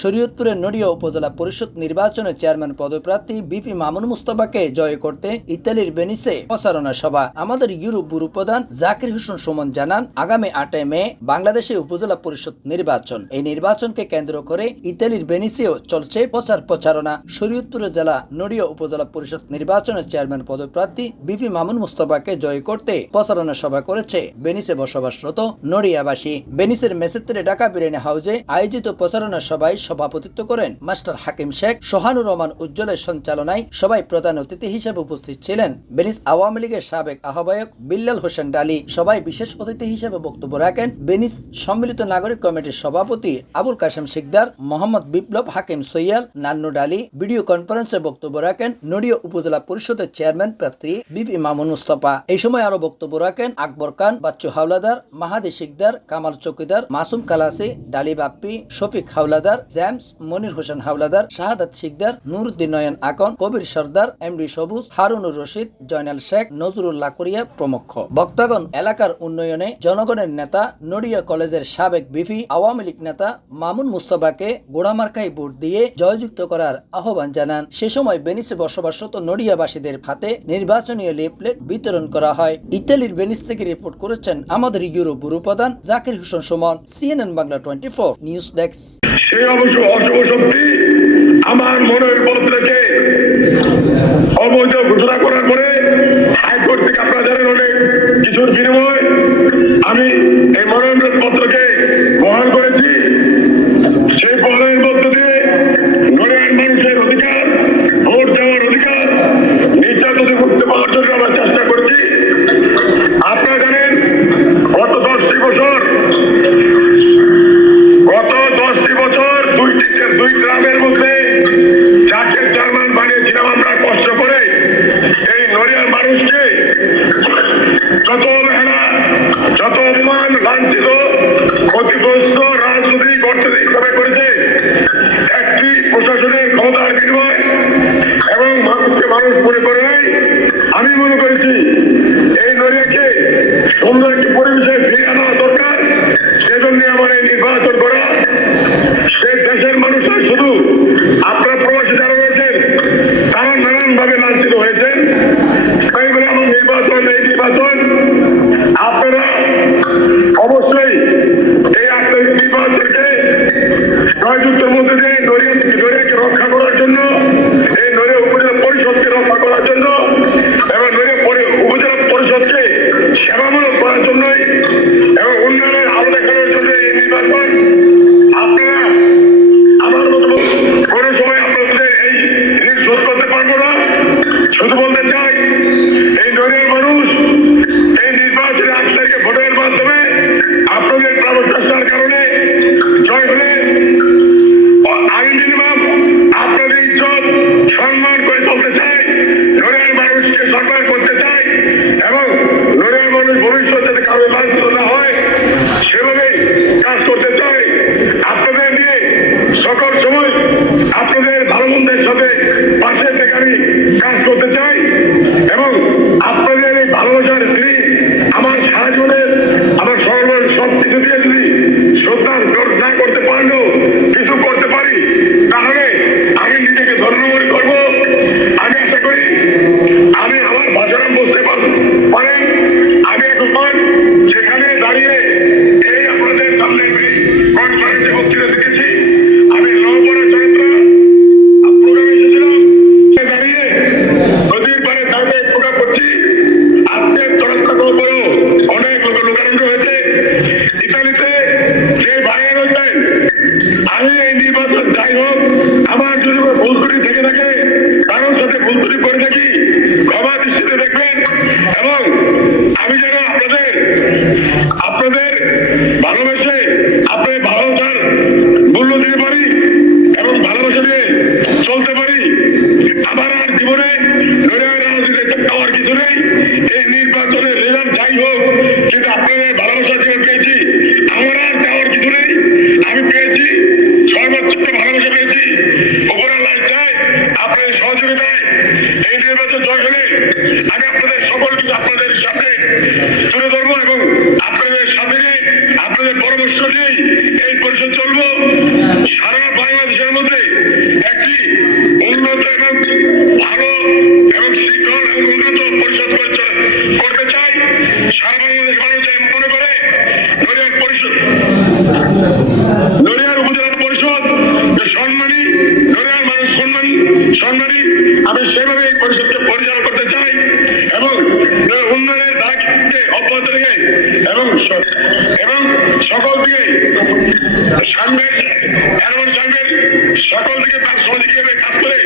শরীয়তপুরের নড়িয়া উপজেলা পরিষদ নির্বাচনে চেয়ারম্যান পদপ্রার্থী বিপি মামুন মুস্তফাকে জয় করতে ইতালির বেনিসে প্রচারণা সভা। আমাদের ইউরোপ ব্যুরো প্রধান জাকির হোসেন সুমন জানান, আগামী আটই মে বাংলাদেশে উপজেলা পরিষদ নির্বাচন। এই নির্বাচনকে কেন্দ্র করে ইতালির বেনিসেও চলছে প্রচার প্রচারণা। শরীয়তপুরের জেলা নড়িয়া উপজেলা পরিষদ নির্বাচনের চেয়ারম্যান পদপ্রার্থী বিপি মামুন মুস্তফাকে জয় করতে প্রচারণা সভা করেছে বেনিসে বসবাসরত নড়িয়াবাসী। বেনিসের মেসেত্রে ঢাকা বিরিয়ানি হাউজে আয়োজিত প্রচারণা সভায় সভাপতিত্ব করেন মাস্টার হাকিম শেখ সোহানুর রহমান উজ্জ্বলের সঞ্চালনায় সবাই প্রধান অতিথি হিসেবে উপস্থিত ছিলেন বেনিস আওয়ামী লীগের সাবেক আহ্বায়ক বিল্লাল হোসেন ডালি। সবাই বিশেষ অতিথি হিসেবে বক্তব্য রাখেন বেনিস সম্মিলিত নাগরিক কমিটির সভাপতি আবুল কাশেম শিকদার, মোহাম্মদ বিপ্লব হাকিম সৈয়াল, নান্নু ডালি। ভিডিও কনফারেন্সে বক্তব্য রাখেন নড়িয়া উপজেলা পরিষদের চেয়ারম্যান প্রার্থী বিপি মামুন মুস্তফা। এই সময় আরও বক্তব্য রাখেন আকবর খান, বাচ্চু হাওলাদার, মাহাদি শিকদার, কামাল চৌকিদার, মাসুম কালাসি ডালি বাপ্পি, শফিক হাওলাদার জেমস মনির হোসেন হাওলাদার, শাহাদাত শিকদার, নুরুদ্দিন নয়ন আকন, কবির সর্দার এমডি সবুজ, হারুনুর রশিদ, জয়নাল শেখ, নজরুল্লাহ করিয়া প্রমুখ। বক্তাগণ, এলাকার উন্নয়নে জনগণের নেতা, নড়িয়া কলেজের সাবেক বিপি আওয়ামী লীগ নেতা মামুন মুস্তফাকে গোড়ামার্কাই ভোট দিয়ে জয়যুক্ত করার আহ্বান জানান। সে সময় বেনিসে বসবাসরত নড়িয়াবাসীদের হাতে নির্বাচনী লিফলেট বিতরণ করা হয়। ইতালির বেনিস থেকে রিপোর্ট করেছেন আমাদের ইউরোপ ব্যুরো প্রধান Zakir Hossain Sumon. CNN Bangla twenty four news desk. সেই অবশ্য অশুভ শক্তি আমার মনের পথ থেকে অবৈধ ঘোষণা করার পরে লাঞ্ছিত ক্ষতিগ্রস্ত রাজনৈতিক অর্থনৈতিক ভাবে করেছে। একটি প্রশাসনের ক্ষমতার বিনিময় এবং মানুষকে মানুষ মনে করে। আমি মনে করেছি শুধু বলতে চাই, এই দলীয় মানুষ এই নির্বাচনে তারিখে ভোটের মাধ্যমে আপনাদের প্রচেষ্টার কারণে জয় হলে করতে চাই আপনাদের ভালোবাসা যে পেয়েছি, আমার আর চাওয়ার কিছু নেই। আমি পেয়েছি, সর্বোচ্চ ভালোবাসা পেয়েছি। ওপর আল্লাহ চাই, আপনাদের সহযোগিতায় এই নির্বাচন জয় হলে আমি আপনাদের সকল কিছু আপনাদের সামনে তুলে ধরবো এবং আপনাদের সাথে আপনাদের পরামর্শ নিয়েই এই পরিষদ উন্নয়নের দায়িত্বকে অব্যাহত রেখে এবং এবং সকল দিকে সামনের সকল দিকে তার সহযোগী কাজ করে